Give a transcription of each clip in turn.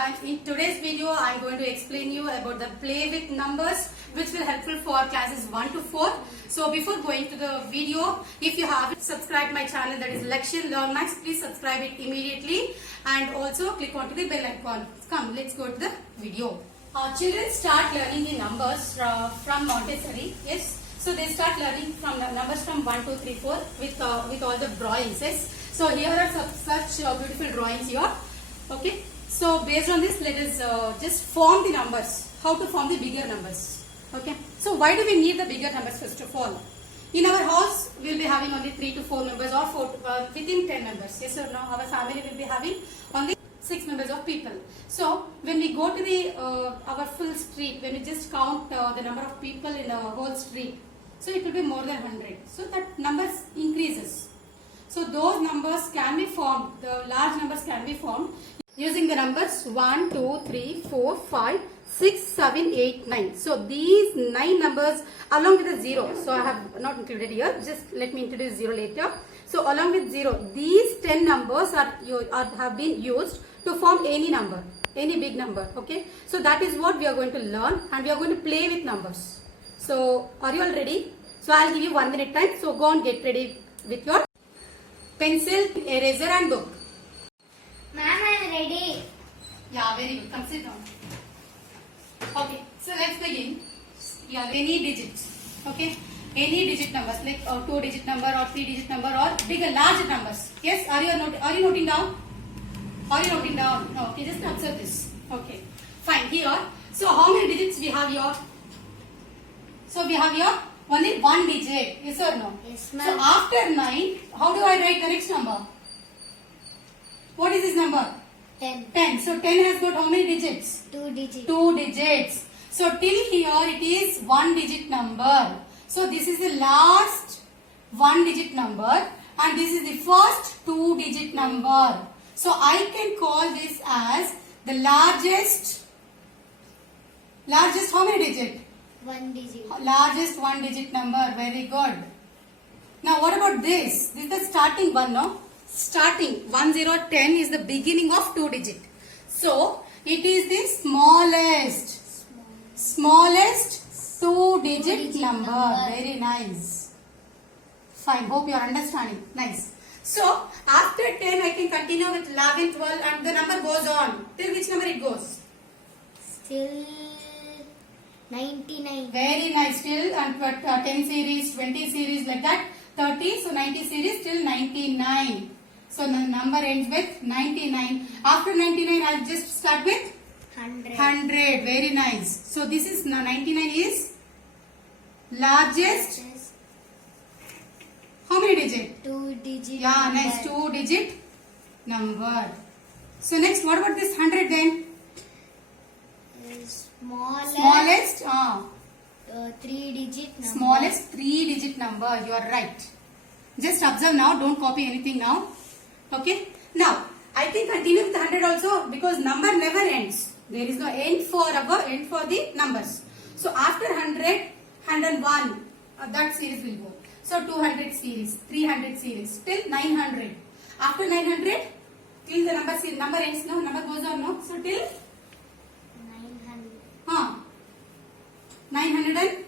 everyone. In today's video, I am going to explain you about the play with numbers, which will helpful for classes 1 to 4. So before going to the video, if you haven't subscribed my channel, that is Lakshya Learn Maths, please subscribe it immediately and also click onto the bell icon. Come, let's go to the video. Children start learning the numbers from Montessori. Yes, so they start learning from the numbers from 1, 2, 3, 4 with all the drawings. Yes, so here are such beautiful drawings here. Okay, so based on this, let us just form the numbers. How to form the bigger numbers? Okay, so why do we need the bigger numbers first of all? In our house, we will be having only 3 to 4 members or within 10 members. Yes or no? Our family will be having only 6 members of people. So when we go to the our full street, when we just count the number of people in a whole street, so it will be more than 100. So that numbers increases. So those numbers can be formed, the large numbers can be formed using the numbers 1, 2, 3, 4, 5, 6, 7, 8, 9. So these 9 numbers along with the 0. So I have not included here, just let me introduce 0 later. So along with 0, these 10 numbers have been used to form any number, any big number. Okay. So that is what we are going to learn, and we are going to play with numbers. So are you all ready? So I will give you 1 minute time. So go and get ready with your pencil, eraser and book. Ma'am, I am ready. Yeah, very good. Come sit down. Okay, so let's begin. Yeah, any digits. Okay, any digit numbers like 2-digit number or 3-digit number or bigger, larger numbers. Yes, are you noting down? Are you noting down? No. Okay, just observe this. Okay, fine. Here, so how many digits we have here? So we have here only 1 digit. Yes or no? Yes, ma'am. So after 9, how do I write the next number? What is this number? 10. 10. So 10 has got how many digits? 2 digits. 2 digits. So till here it is 1 digit number. So this is the last 1 digit number and this is the first 2 digit number. So I can call this as the largest how many digit? 1 digit. Largest 1 digit number. Very good. Now what about this? This is the starting one, no? Starting 1, 0, 10 is the beginning of 2 digit. So it is the smallest 2 digit number. Very nice. Fine. Hope you are understanding. Nice. So after 10 I can continue with 11, 12 and the number goes on. Till which number it goes? Still 99. Very nice. Till and 10 series, 20 series like that. 30. So 90 series till 99. So the number ends with 99. After 99 I'll just start with 100. 100. Very nice. So this is now 99 is largest. How many digit? 2 digit. Yeah, nice. 2 digit number. So next, what about this 100 then? Smallest. 3 digit number. Smallest 3 digit number. You are right. Just observe now. Don't copy anything now. Okay. Now I can continue with 100 also because number never ends. There is no end for the numbers. So after 100, 101, that series will go. So 200 series, 300 series, till 900. After 900, till the number ends, no, number goes on, no. So till 900. 900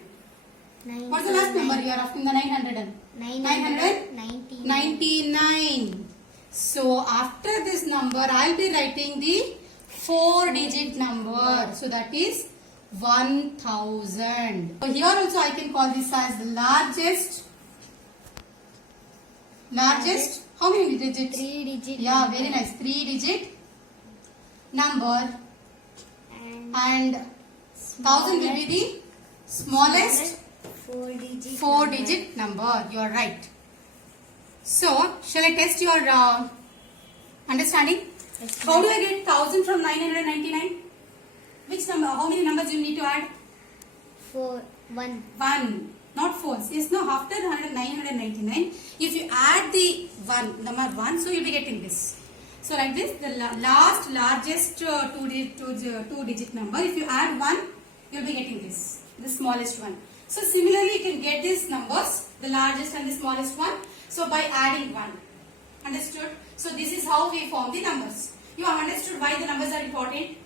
and what's the last number you are asking? The 900 and 999. So after this number, I'll be writing the 4-digit number. So that is 1000. So here also I can call this as the largest. How many digits? 3 digit. Yeah, number. very nice. 3-digit number. And 1000 will be the smallest 4 digit number. You are right. So, shall I test your understanding? Yes, How do I get 1000 from 999? Which number? How many numbers you need to add? 4. 1. 1. Not 4. Yes, no. After 999, if you add the number 1, so you'll be getting this. So like this, the largest 2 digit number. If you add 1, you'll be getting this, the smallest one. So similarly, you can get these numbers, the largest and the smallest one. So by adding 1. Understood? So this is how we form the numbers. You have understood why the numbers are important.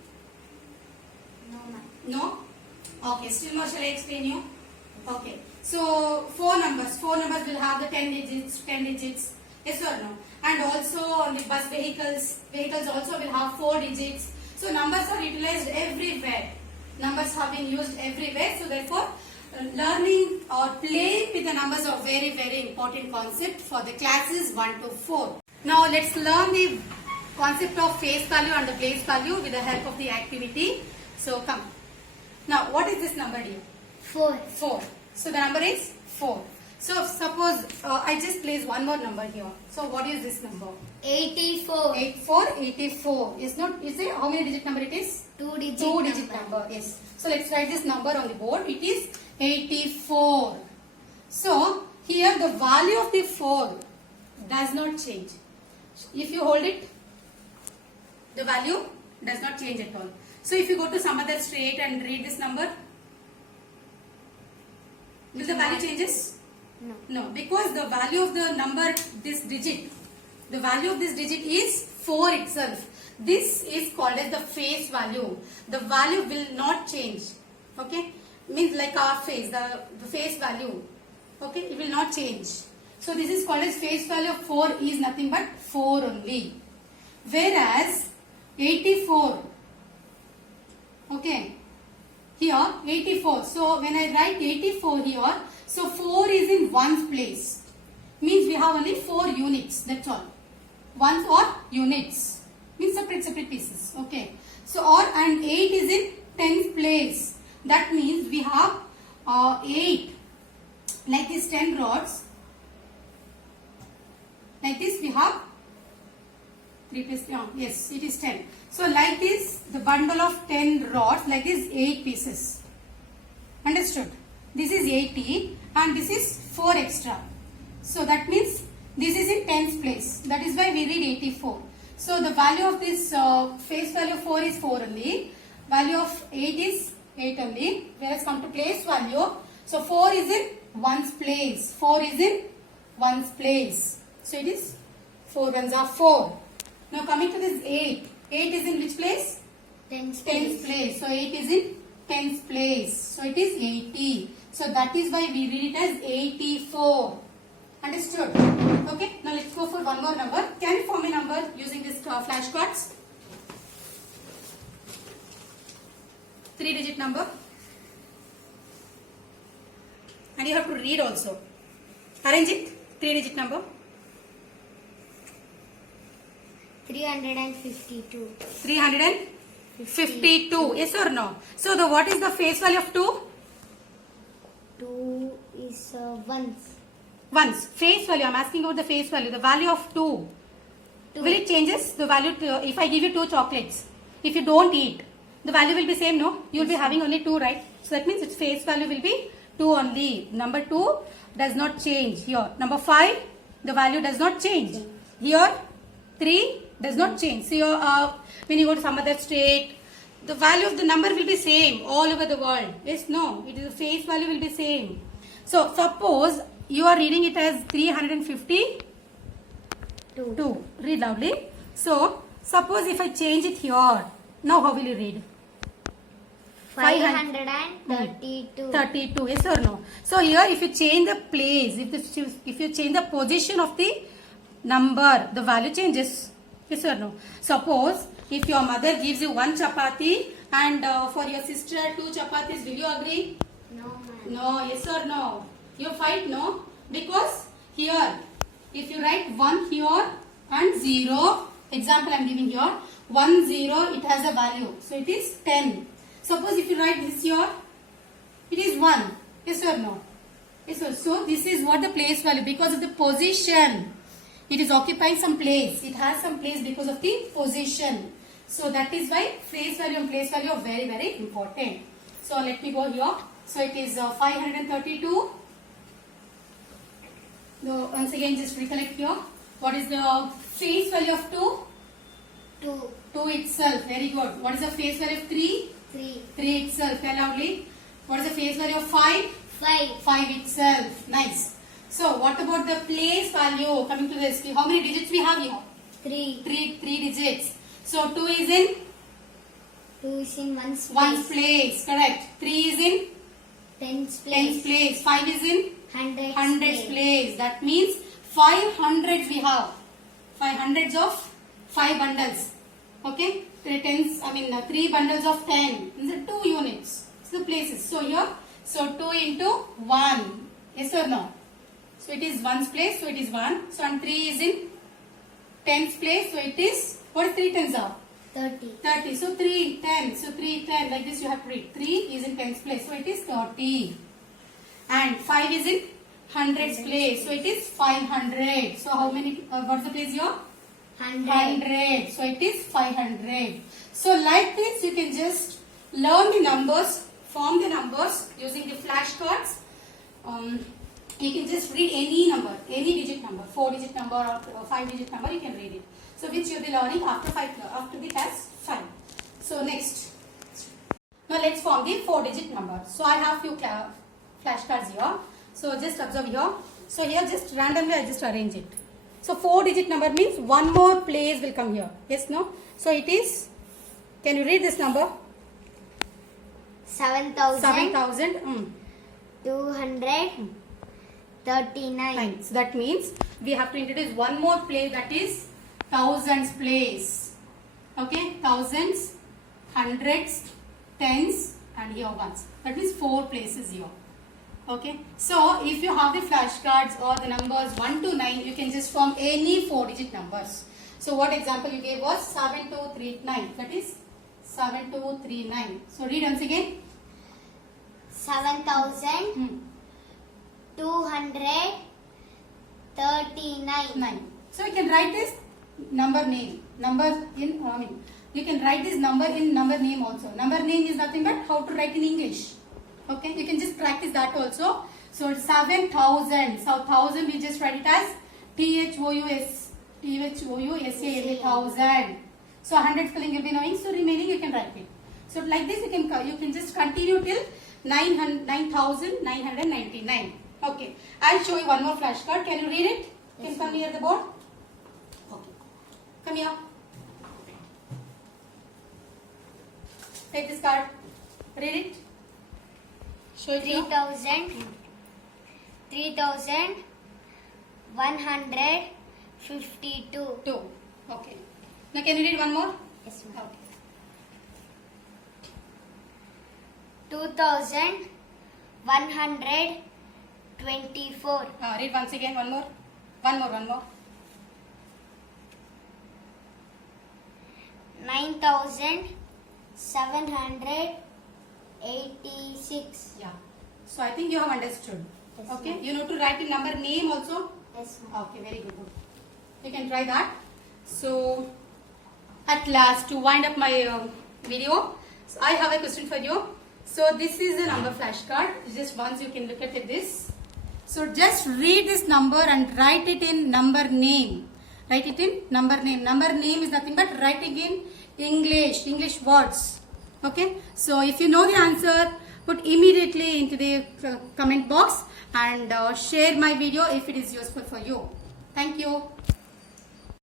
No, ma'am. No? Okay, still more shall I explain you? Okay. So, four numbers will have the 10 digits. Yes or no? And also on the bus vehicles also will have 4 digits. So, numbers are utilized everywhere. Numbers have been used everywhere. So, therefore, learning or playing with the numbers are very, very important concept for the classes 1 to 4. Now, let's learn the concept of face value and the place value with the help of the activity. So, come. Now, what is this number here? 4. 4. So, the number is 4. So, suppose I just place one more number here. So, what is this number? 84. 84. Is it how many digit number it is? 2 digit 2 digit number. Yes. So, let's write this number on the board. It is 84. So, here the value of the 4 does not change. If you hold it, the value does not change at all. So, if you go to some other straight and read this number, will the value changes? No. No, because the value of the number, the value of this digit is 4 itself. This is called as the face value. The value will not change. Okay? Means like our face, the face value. Okay? It will not change. So, this is called as face value of 4 is nothing but 4 only. Whereas, 84. Okay? Here 84. So when I write 84 here, so 4 is in ones place. Means we have only 4 units. That's all. Ones or units. Means separate pieces. Okay. So and 8 is in tens place. That means we have 8. Like this 10 rods. Like this we have 3 plus, yes, it is 10. So like this, the bundle of 10 rods, like this 8 pieces. Understood? This is 80 and this is 4 extra. So that means this is in tens place. That is why we read 84. So the value of this face value of 4 is 4 only. Value of 8 is 8 only. Whereas come to place value. So 4 is in ones place. 4 is in ones place. So it is 4 ones are 4. Now coming to this 8. 8 is in which place? Tens place. So 8 is in tens place. So it is 80. So that is why we read it as 84. Understood? Okay. Now let's go for one more number. Can you form a number using this flashcards? 3 digit number. And you have to read also. Arrange it. 3 digit number. 352. 352. Yes or no? So what is the face value of 2? 2 is ones. Ones. Face value. I am asking about the face value. The value of 2. 2. Will it changes? The value if I give you 2 chocolates. If you don't eat, the value will be same, no? You will be having only 2, right? So that means its face value will be 2 only. Number 2 does not change. Here. Number 5, the value does not change. Here, 3 does not change. So when you go to some other state, the value of the number will be same all over the world. Yes, no. It is the face value will be same. So suppose you are reading it as 352. Read loudly. So suppose if I change it here, now how will you read? 532. 32. Yes or no? So here if you change the place, if you change the position of the number, the value changes. Yes or no? Suppose if your mother gives you 1 chapati and for your sister 2 chapatis, will you agree? No, ma'am. No. Yes or no? You fight, no? Because here, if you write 1 here and 0, example I am giving here, 1, 0, it has a value. So it is 10. Suppose if you write this here, it is 1. Yes or no? Yes or so this is what the place value, because of the position. It is occupying some place. It has some place because of the position. So that is why face value and place value are very, very important. So let me go here. So it is 532. So once again just recollect here. What is the face value of 2? 2. 2 itself. Very good. What is the face value of 3? 3. 3 itself. Tell loudly. What is the face value of 5? 5. 5 itself. Nice. So what about the place value? Coming to this. How many digits we have here? 3. 3 digits. So 2 is in 2 is in ones Ones place. place. Correct. 3 is in Tens tens place. place. 5 is in Hundreds hundreds place. That means 5 hundreds we have. 5 hundreds of 5 bundles. Okay. 3 bundles of 10. These are 2 units. So the places. So here, so 2 into 1. Yes or no? So it is ones place. So it is 1. So and 3 is in tens place. So it is, what is 3 tens are? 30. 30. So 3, 10. So 3, 10. Like this you have to read. 3 is in tens place. So it is 30. And 5 is in hundreds place. So it is 500. So how many, what's the place here? 100. 100. So it is 500. So like this you can just learn the numbers, form the numbers using the flashcards. You can just read any number, any digit number, 4-digit number or 5-digit number, you can read it. So which you will be learning after the class 5. So next. Now let's form the 4-digit number. So I have few flashcards here. So just observe here. So here just randomly I just arrange it. So 4-digit number means one more place will come here. Yes, no? So it is, can you read this number? 7,000. 7,000. 239. So that means we have to introduce one more place, that is thousands place. Okay, thousands, hundreds, tens and here ones. That means 4 places here. Okay, so if you have the flashcards or the numbers 1 to 9, you can just form any 4-digit numbers. So what example you gave was 7239. That is 7239. So read once again. 7,239. 9. So you can write this number name. You can write this number in number name also. Number name is nothing but how to write in English. Okay, you can just practice that also. So 7,000. So 1,000 we just write it as THOUSAND, 1,000. So 100 spelling you'll be knowing. So remaining you can write it. So like this you can just continue till 9,999. Okay, I'll show you one more flashcard. Can you read it? Can you come near the board? Okay, come here. Take this card. Read it. Show it here. 3,152. 2. Okay. Now can you read one more? Yes, ma'am. Okay. 2,124. Read once again. One more. 9,786. Yeah. So I think you have understood. Yes, Okay. ma'am. You know to write the number name also. Yes, ma'am. Okay. Very good. You can try that. So at last, to wind up my video, so I have a question for you. So this is a number flashcard. Just once you can look at this. So just read this number and write it in number name. Write it in number name. Number name is nothing but writing in English words. Okay. So if you know the answer, put immediately into the comment box and share my video if it is useful for you. Thank you.